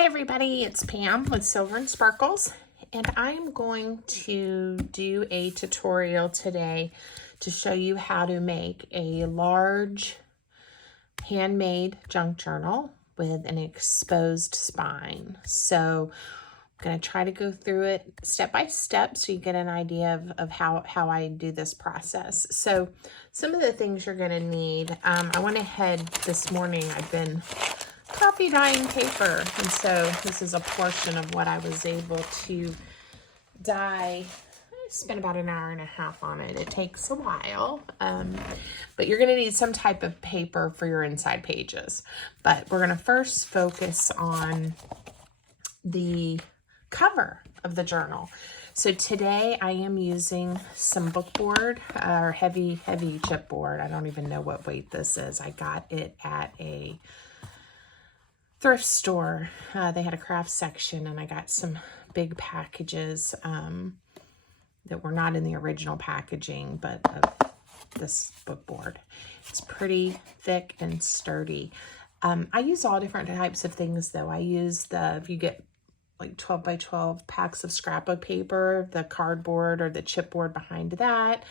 Hi everybody, it's Pam with Silver and Sparkles, and I'm going to do a tutorial today to show you how to make a large handmade junk journal with an exposed spine. So I'm going to try to go through it step by step so you get an idea of how I do this process. So some of the things you're going to need, I went ahead this morning, I've been copy dyeing paper, and so this is a portion of what I was able to dye. I spent about an hour and a half on it. It takes a while, but you're going to need some type of paper for your inside pages. But we're going to first focus on the cover of the journal. So today I am using some bookboard or heavy chipboard. I don't even know what weight this is. I got it at a thrift store. They had a craft section, and I got some big packages that were not in the original packaging, but of this bookboard. It's pretty thick and sturdy. I use all different types of things though. I use if you get like 12 by 12 packs of scrapbook paper, the cardboard or the chipboard behind that.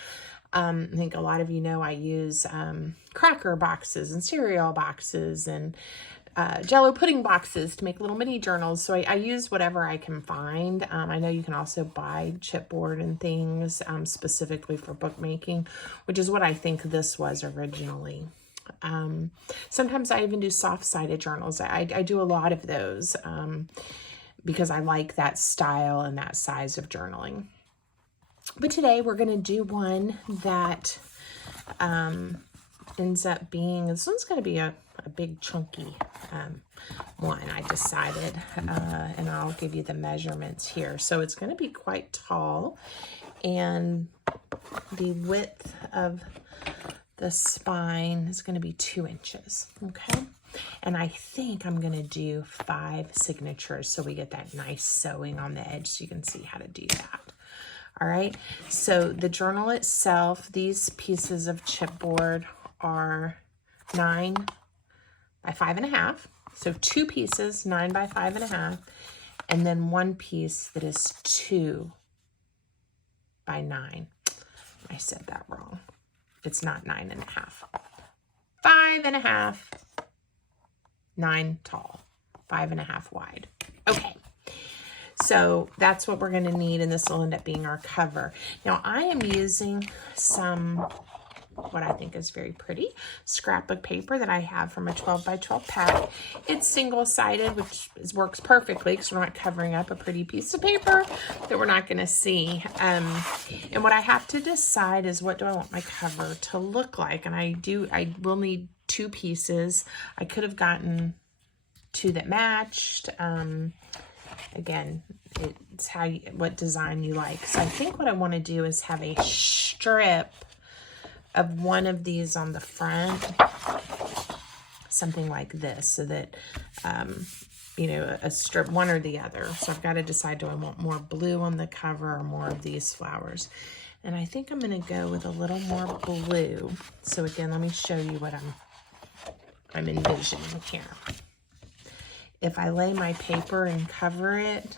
I think a lot of you know I use cracker boxes and cereal boxes and Jello pudding boxes to make little mini journals. So I use whatever I can find. I know you can also buy chipboard and things specifically for bookmaking, which is what I think this was originally. Sometimes I even do soft-sided journals. I do a lot of those because I like that style and that size of journaling. But today we're going to do one that ends up being, this one's going to be a big chunky one, I decided, and I'll give you the measurements here. So it's going to be quite tall, and the width of the spine is going to be 2 inches, okay? And I think I'm going to do 5 signatures so we get that nice sewing on the edge so you can see how to do that. All right, so the journal itself, these pieces of chipboard are 9 by 5.5. So 2 pieces, 9 by 5.5, and then 1 piece that is 2 by 9. I said that wrong. It's not 9.5. 5.5, 9 tall, 5.5 wide. Okay. So that's what we're going to need, and this will end up being our cover. Now I am using some, what I think is very pretty, scrapbook paper that I have from a 12 by 12 pack. It's single-sided, which works perfectly because we're not covering up a pretty piece of paper that we're not going to see. And what I have to decide is, what do I want my cover to look like? And I will need 2 pieces. I could have gotten 2 that matched. Again, it's what design you like. So I think what I want to do is have a strip of one of these on the front, something like this, so that, you know, a strip, one or the other. So I've got to decide, do I want more blue on the cover or more of these flowers? And I think I'm going to go with a little more blue. So again, let me show you what I'm envisioning here. If I lay my paper and cover it,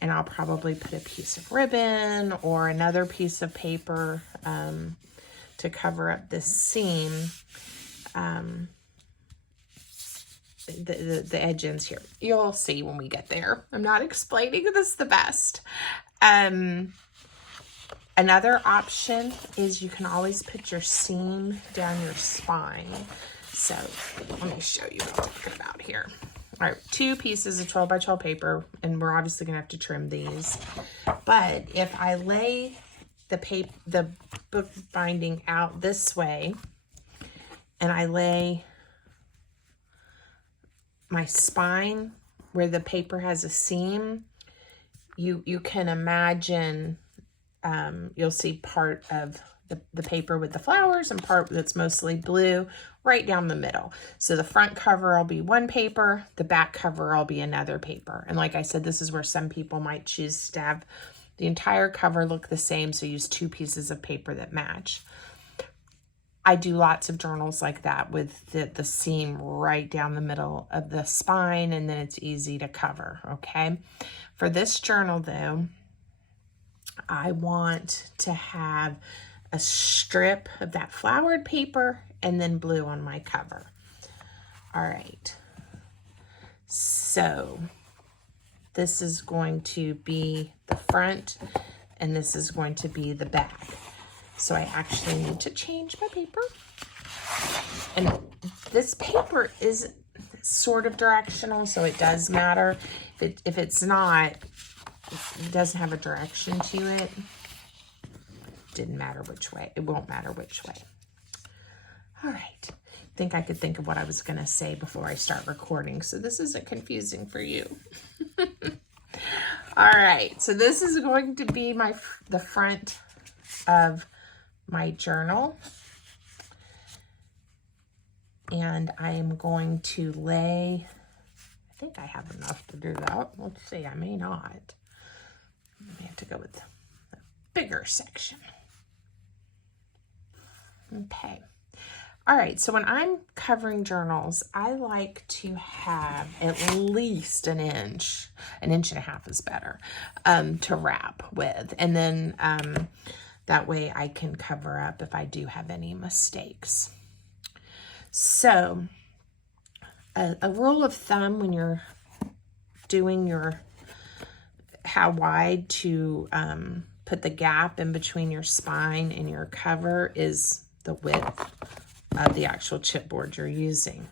and I'll probably put a piece of ribbon or another piece of paper to cover up this seam, the edge ends here. You'll see when we get there. I'm not explaining this the best. Another option is you can always put your seam down your spine. So let me show you what I'm talking about here. All right, 2 pieces of 12 by 12 paper, and we're obviously gonna have to trim these. But if I lay the book binding out this way, and I lay my spine where the paper has a seam, you can imagine, you'll see part of the paper with the flowers and part that's mostly blue right down the middle. So the front cover will be one paper, the back cover will be another paper. And like I said, this is where some people might choose to have the entire cover look the same, so use 2 pieces of paper that match. I do lots of journals like that with the seam right down the middle of the spine, and then it's easy to cover, okay? For this journal, though, I want to have a strip of that flowered paper and then blue on my cover. All right. So this is going to be the front, and this is going to be the back. So I actually need to change my paper. And this paper is sort of directional, so it does matter. If it's not, it doesn't have a direction to it. Didn't matter which way. It won't matter which way. All right. I think I could think of what I was going to say before I start recording, so this isn't confusing for you. All right. So this is going to be the front of my journal. And I am going to lay, I think I have enough to do that. Let's see, I may not. I may have to go with the bigger section. Okay. All right, so when I'm covering journals, I like to have at least an inch and a half is better, to wrap with. And then that way I can cover up if I do have any mistakes. So a rule of thumb when you're doing your how wide to put the gap in between your spine and your cover is the width of the actual chipboard you're using.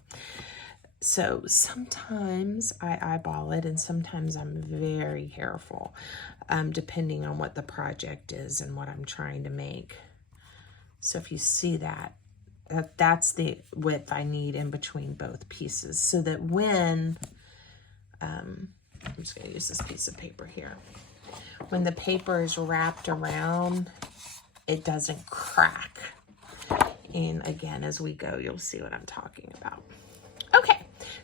So sometimes I eyeball it, and sometimes I'm very careful, depending on what the project is and what I'm trying to make. So if you see that's the width I need in between both pieces, so that when, I'm just going to use this piece of paper here, when the paper is wrapped around, it doesn't crack. And again, as we go, you'll see what I'm talking about. Okay,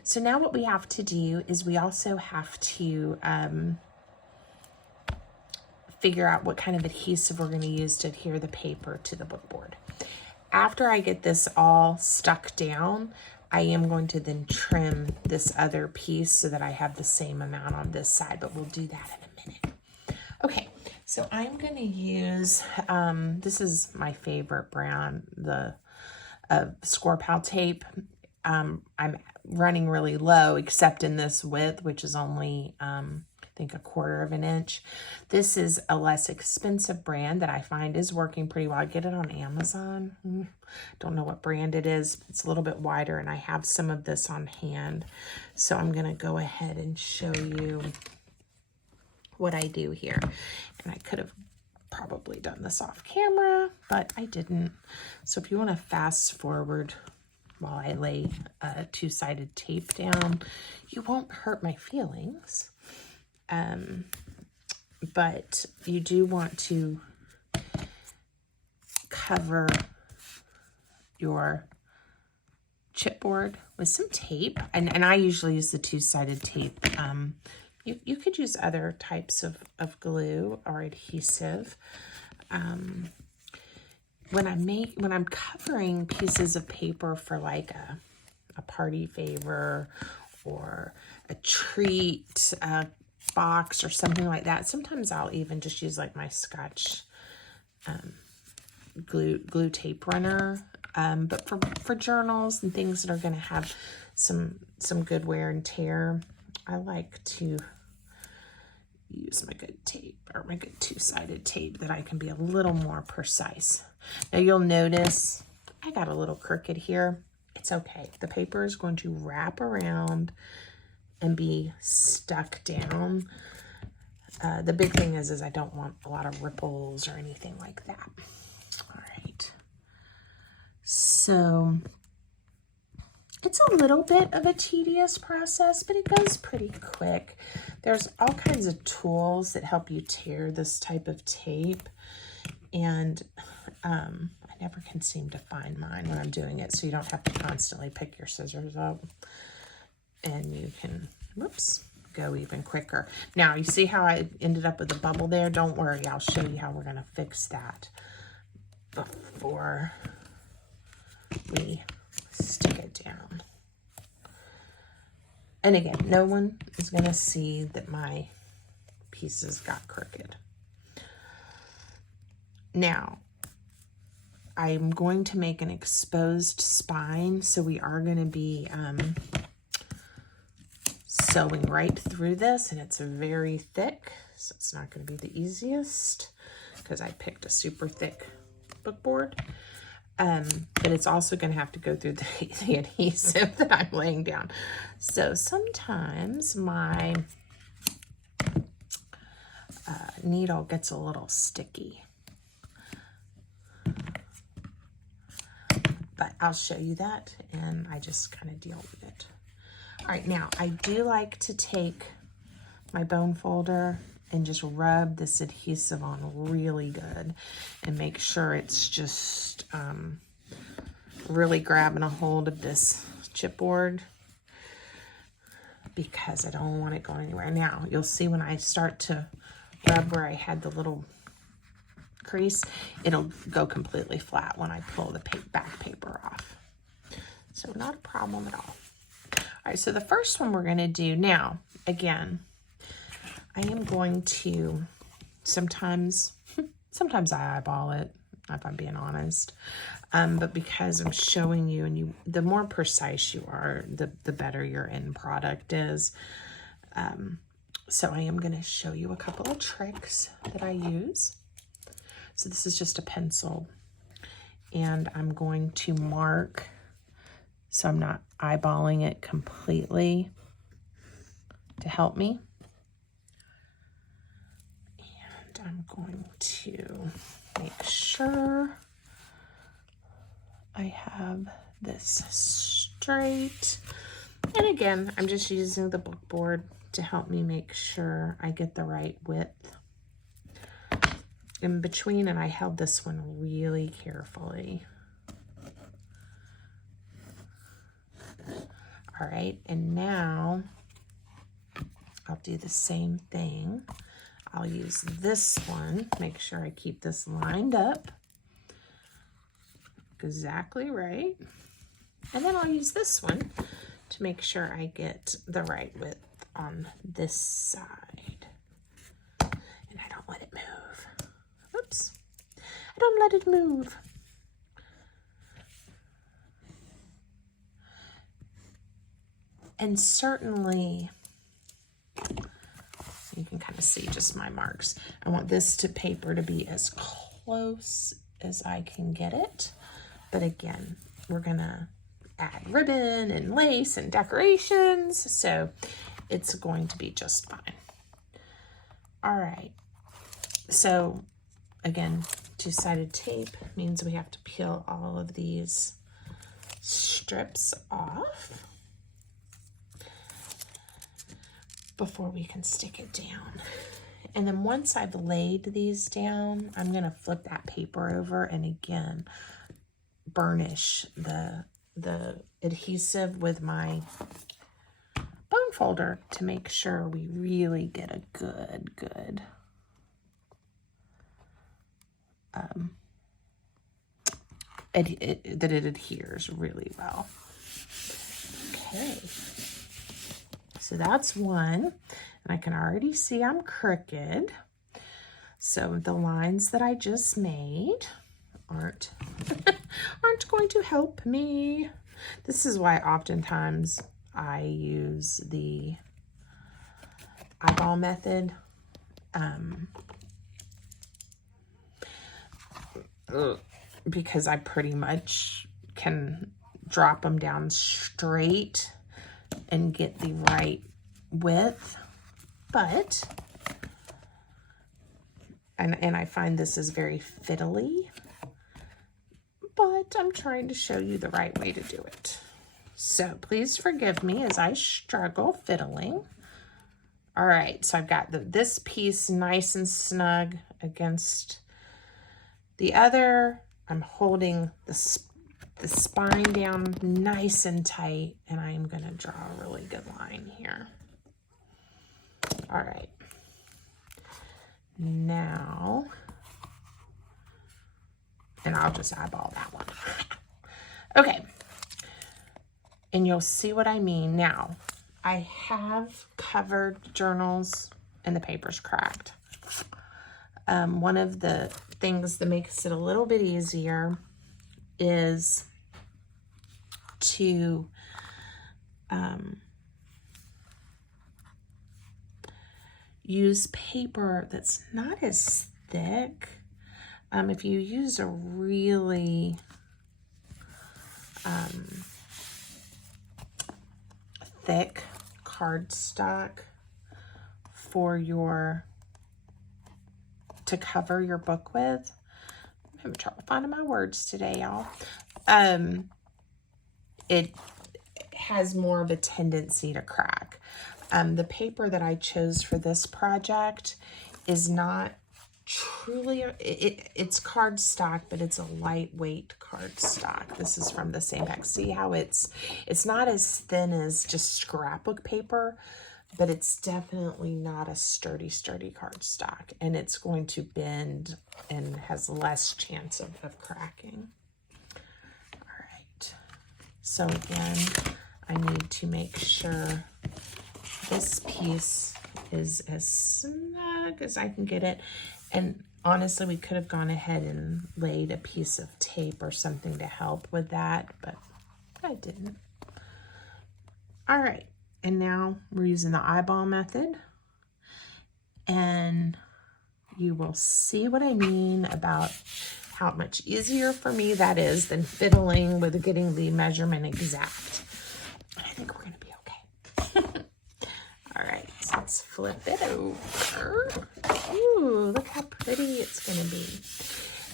so now what we have to do is we also have to figure out what kind of adhesive we're going to use to adhere the paper to the bookboard. After I get this all stuck down, I am going to then trim this other piece so that I have the same amount on this side, but we'll do that in a minute. Okay, so I'm going to use, this is my favorite brand, the Score Pal tape. I'm running really low, except in this width, which is only, I think, 1/4 of an inch. This is a less expensive brand that I find is working pretty well. I get it on Amazon. Don't know what brand it is. It's a little bit wider, and I have some of this on hand. So I'm going to go ahead and show you what I do here. And I could have probably done this off camera, but I didn't. So if you want to fast forward while I lay two-sided tape down, you won't hurt my feelings. But you do want to cover your chipboard with some tape. And I usually use the two-sided tape. You could use other types of glue or adhesive. When I'm covering pieces of paper for like a party favor or a treat box or something like that, sometimes I'll even just use like my Scotch glue tape runner. But for journals and things that are going to have some good wear and tear, I like to use my good tape, or my good two-sided tape, that I can be a little more precise. Now you'll notice I got a little crooked here. It's okay. The paper is going to wrap around and be stuck down. The big thing is I don't want a lot of ripples or anything like that. All right. So it's a little bit of a tedious process, but it goes pretty quick. There's all kinds of tools that help you tear this type of tape. And I never can seem to find mine when I'm doing it, so you don't have to constantly pick your scissors up. And you can, whoops, go even quicker. Now, you see how I ended up with a bubble there? Don't worry, I'll show you how we're going to fix that before we stick it down. And again, no one is going to see that my pieces got crooked. Now, I'm going to make an exposed spine, so we are going to be sewing right through this, and it's very thick, so it's not going to be the easiest because I picked a super thick book board. But it's also going to have to go through the adhesive that I'm laying down. So sometimes my needle gets a little sticky. But I'll show you that, and I just kind of deal with it. All right, now I do like to take my bone folder and just rub this adhesive on really good and make sure it's just really grabbing a hold of this chipboard, because I don't want it going anywhere. Now, you'll see when I start to rub where I had the little crease, it'll go completely flat when I pull the back paper off. So not a problem at all. All right, so the first one we're going to do now, again, I am going to sometimes I eyeball it, if I'm being honest. But because I'm showing you, and the more precise you are, the better your end product is. So I am going to show you a couple of tricks that I use. So this is just a pencil, and I'm going to mark so I'm not eyeballing it completely to help me. And I'm going to make sure I have this straight. And again, I'm just using the book board to help me make sure I get the right width in between, and I held this one really carefully. All right, and now I'll do the same thing. I'll use this one, make sure I keep this lined up exactly right. And then I'll use this one to make sure I get the right width on this side. And I don't let it move. Oops. I don't let it move. And certainly, you can kind of see just my marks. I want this paper to be as close as I can get it. But again, we're gonna add ribbon and lace and decorations, so it's going to be just fine. All right, so again, two-sided tape means we have to peel all of these strips off before we can stick it down. And then once I've laid these down, I'm gonna flip that paper over and again burnish the adhesive with my bone folder to make sure we really get a good that it adheres really well. Okay, so that's one, and I can already see I'm crooked. So the lines that I just made aren't going to help me. This is why oftentimes I use the eyeball method. Because I pretty much can drop them down straight and get the right width, but and I find this is very fiddly, but I'm trying to show you the right way to do it. So please forgive me as I struggle fiddling. All right, so I've got this piece nice and snug against the other. I'm holding the spine down nice and tight, and I'm going to draw a really good line here. All right. Now, and I'll just eyeball that one. Okay, and you'll see what I mean. Now, I have covered journals and the paper's cracked. One of the things that makes it a little bit easier is to use paper that's not as thick. If you use a really thick cardstock for to cover your book with, I'm having trouble finding my words today, y'all. It has more of a tendency to crack. The paper that I chose for this project is not truly, it's cardstock, but it's a lightweight cardstock. This is from the same pack. See how it's not as thin as just scrapbook paper, but it's definitely not a sturdy cardstock, and it's going to bend and has less chance of cracking. All right, so again, I need to make sure this piece is as snug as I can get it. And honestly, we could have gone ahead and laid a piece of tape or something to help with that, but I didn't. All right, and now we're using the eyeball method, and you will see what I mean about how much easier for me that is than fiddling with getting the measurement exact. I think we're gonna be okay. All right, so let's flip it over. Ooh, look how pretty it's gonna be.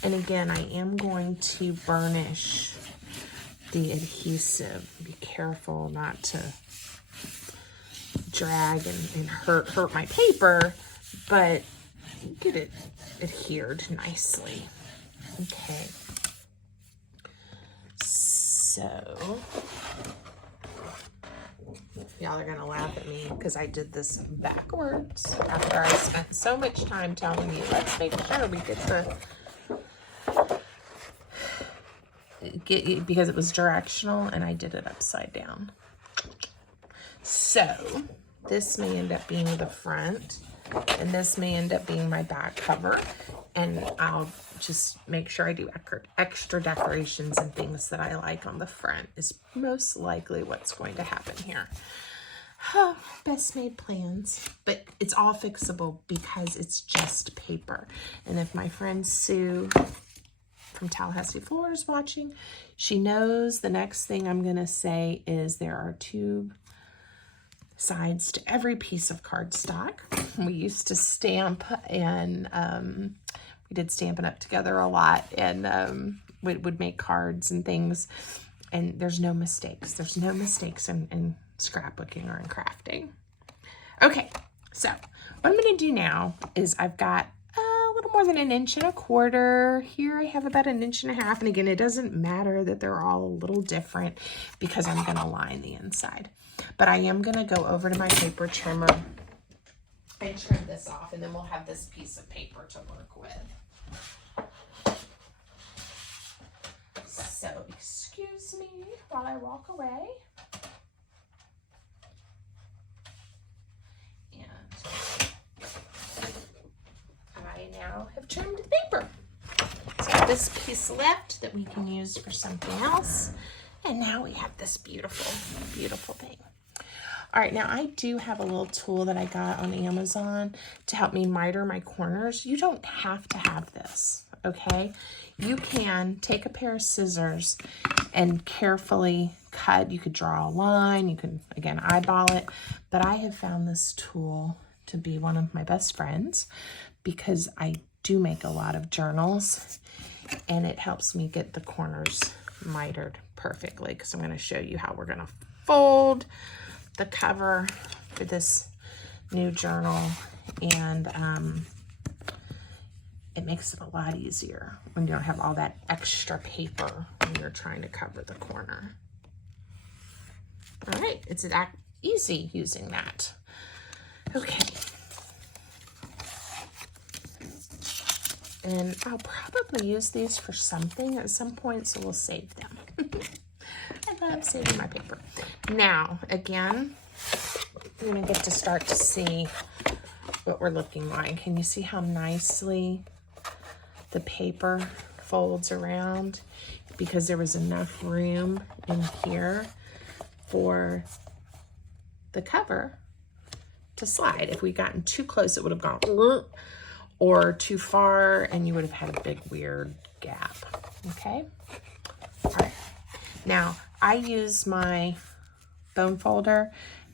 And again, I am going to burnish the adhesive. Be careful not to drag and hurt my paper, but get it adhered nicely. Okay, so y'all are gonna laugh at me because I did this backwards after I spent so much time telling you, let's make sure we because it was directional, and I did it upside down. So this may end up being the front, and this may end up being my back cover, and I'll just make sure I do extra decorations and things that I like on the front is most likely what's going to happen here. Oh, best made plans, but it's all fixable because it's just paper. And if my friend Sue from Tallahassee, Florida is watching, she knows the next thing I'm going to say is there are two sides to every piece of cardstock. We used to stamp, and we did Stampin' Up! Together a lot, and we would make cards and things, and there's no mistakes. There's no mistakes in scrapbooking or in crafting. Okay, so what I'm going to do now is I've got a little more than 1.25 inches. Here I have about 1.5 inches, and again, it doesn't matter that they're all a little different because I'm going to line the inside. But I am going to go over to my paper trimmer and trim this off, and then we'll have this piece of paper to work with. So excuse me while I walk away. And I now have trimmed the paper. So this piece left that we can use for something else. And now we have this beautiful, beautiful thing. All right, now I do have a little tool that I got on Amazon to help me miter my corners. You don't have to have this, okay? You can take a pair of scissors and carefully cut. You could draw a line. You can, again, eyeball it. But I have found this tool to be one of my best friends because I do make a lot of journals, and it helps me get the corners mitered perfectly, because I'm going to show you how we're going to fold the cover for this new journal, and it makes it a lot easier when you don't have all that extra paper when you're trying to cover the corner. All right, it's that easy using that. Okay. And I'll probably use these for something at some point, so we'll save them. love saving my paper. Now, again, you're gonna get to start to see what we're looking like. Can you see how nicely the paper folds around? Because there was enough room in here for the cover to slide. If we'd gotten too close, it would have gone or too far, and you would have had a big weird gap. Okay. All right. Now I use my bone folder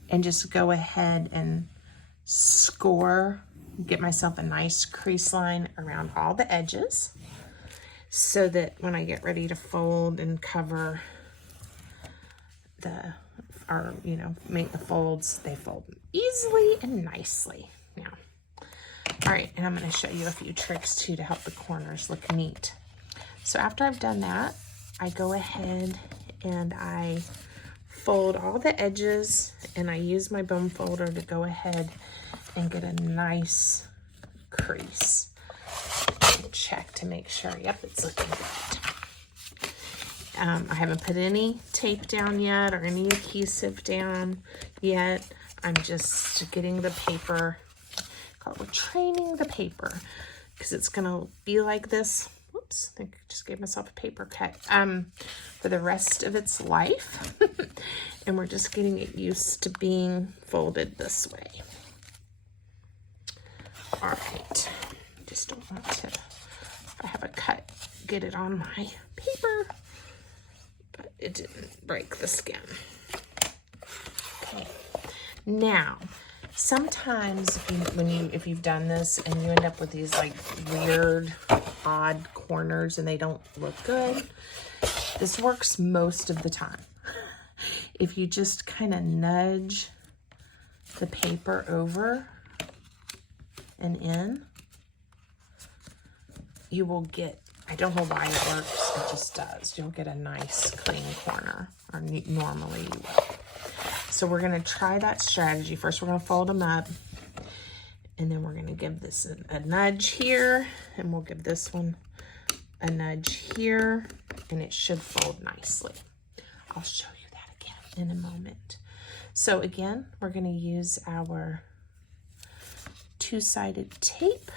and just go ahead and score, get myself a nice crease line around all the edges, so that when I get ready to fold and cover or you know, make the folds, they fold easily and nicely. Now, all right, and I'm going to show you a few tricks too to help the corners look neat. So after I've done that, I go ahead and I fold all the edges, and I use my bone folder to go ahead and get a nice crease. Check to make sure, yep, it's looking good. I haven't put any tape down yet or any adhesive down yet. I'm just getting the paper, we're training the paper, because it's gonna be like this. Whoops, I think I just gave myself a paper cut, for the rest of its life. And we're just getting it used to being folded this way. All right, just don't want to, if I have a cut, get it on my paper, but it didn't break the skin. Okay, now, sometimes if you've done this and you end up with these like weird, odd corners and they don't look good, this works most of the time. If you just kind of nudge the paper over and in, you will get, I don't know why it works, it just does. You'll get a nice clean corner, or normally you will. So we're gonna try that strategy. First, we're gonna fold them up, and then we're gonna give this a nudge here, and we'll give this one a nudge here, and it should fold nicely. I'll show you that again in a moment. So again, we're gonna use our two-sided tape.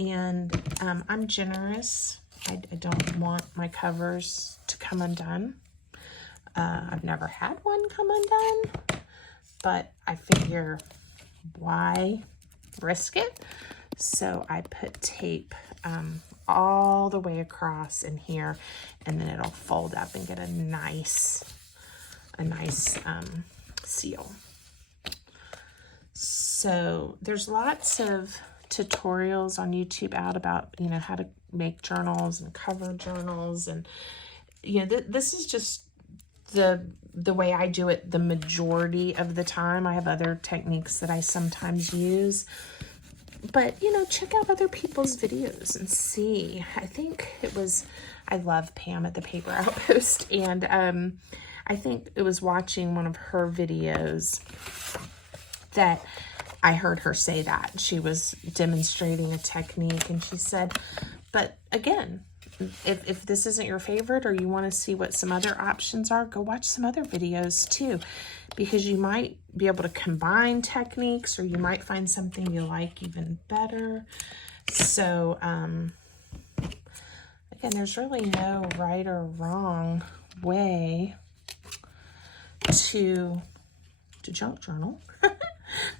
And I'm generous. I don't want my covers to come undone. I've never had one come undone, but I figure why risk it? So I put tape all the way across in here, and then it'll fold up and get a nice seal. So there's lots of tutorials on YouTube out about, you know, how to make journals and cover journals, and you know, this is just the way I do it the majority of the time. I have other techniques that I sometimes use, but you know, check out other people's videos and see. I think it was, I love Pam at the Paper Outpost, and I think it was watching one of her videos that I heard her say that. She was demonstrating a technique, and she said, but again, if this isn't your favorite, or you want to see what some other options are, go watch some other videos too, because you might be able to combine techniques, or you might find something you like even better. So again, there's really no right or wrong way to junk journal.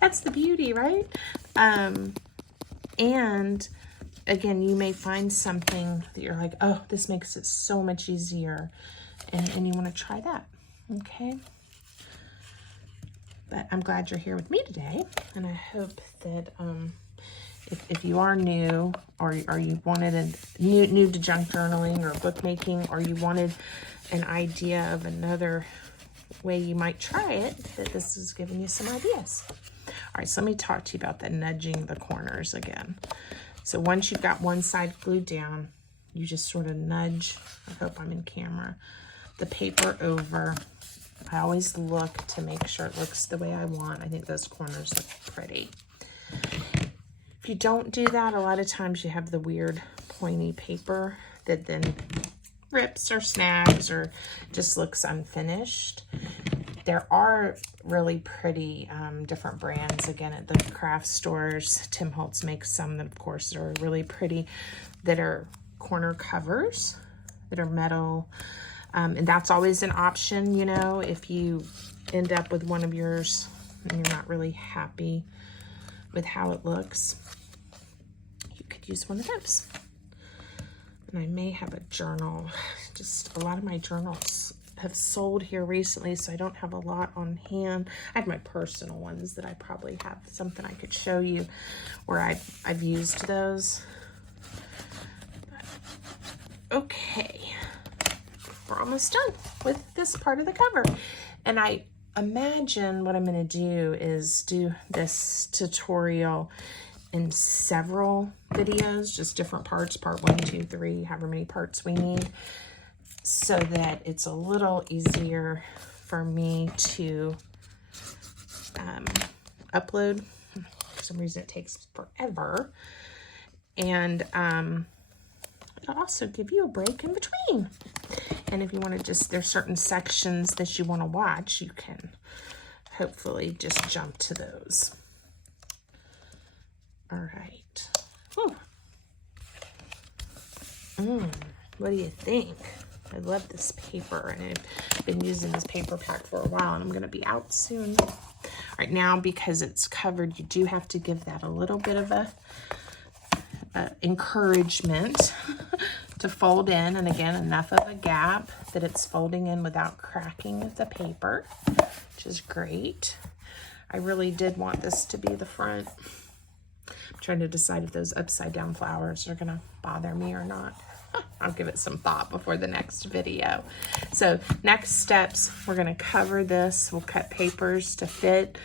That's the beauty, right? And again, you may find something that you're like, oh, this makes it so much easier, and you want to try that. Okay, but I'm glad you're here with me today, and I hope that if you are new, or you wanted a new to junk journaling or bookmaking, or you wanted an idea of another way you might try it, that this is giving you some ideas. All right, so let me talk to you about the nudging the corners again. So once you've got one side glued down, you just sort of nudge, I hope I'm in camera, the paper over. I always look to make sure it looks the way I want. I think those corners look pretty. If you don't do that, a lot of times you have the weird pointy paper that then rips or snags or just looks unfinished. There are really pretty different brands, again, at the craft stores. Tim Holtz makes some that, of course, that are really pretty, that are corner covers, that are metal. And that's always an option, you know, if you end up with one of yours and you're not really happy with how it looks, you could use one of those. And I may have a journal. Just a lot of my journals have sold here recently, so I don't have a lot on hand. I have my personal ones that I probably have something I could show you where I've used those. But, okay, we're almost done with this part of the cover. And I imagine what I'm going to do is do this tutorial in several videos, just different parts, part 1, 2, 3, however many parts we need, so that it's a little easier for me to upload. For some reason it takes forever. And it'll also give you a break in between. And if you want to just, there's certain sections that you want to watch, you can hopefully just jump to those. All right. What do you think? I love this paper, and I've been using this paper pack for a while, and I'm going to be out soon. Right now, because it's covered, you do have to give that a little bit of a encouragement to fold in, and again, enough of a gap that it's folding in without cracking the paper, which is great. I really did want this to be the front. I'm trying to decide if those upside down flowers are gonna bother me or not. I'll give it some thought before the next video. So next steps, we're gonna cover this. We'll cut papers to fit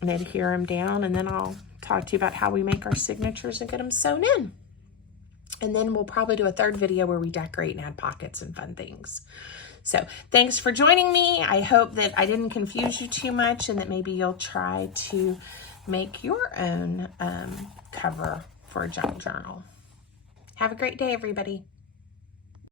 and adhere them down, and then I'll talk to you about how we make our signatures and get them sewn in. And then we'll probably do a third video where we decorate and add pockets and fun things. So thanks for joining me. I hope that I didn't confuse you too much, and that maybe you'll try to make your own cover for a junk journal. Have a great day, everybody.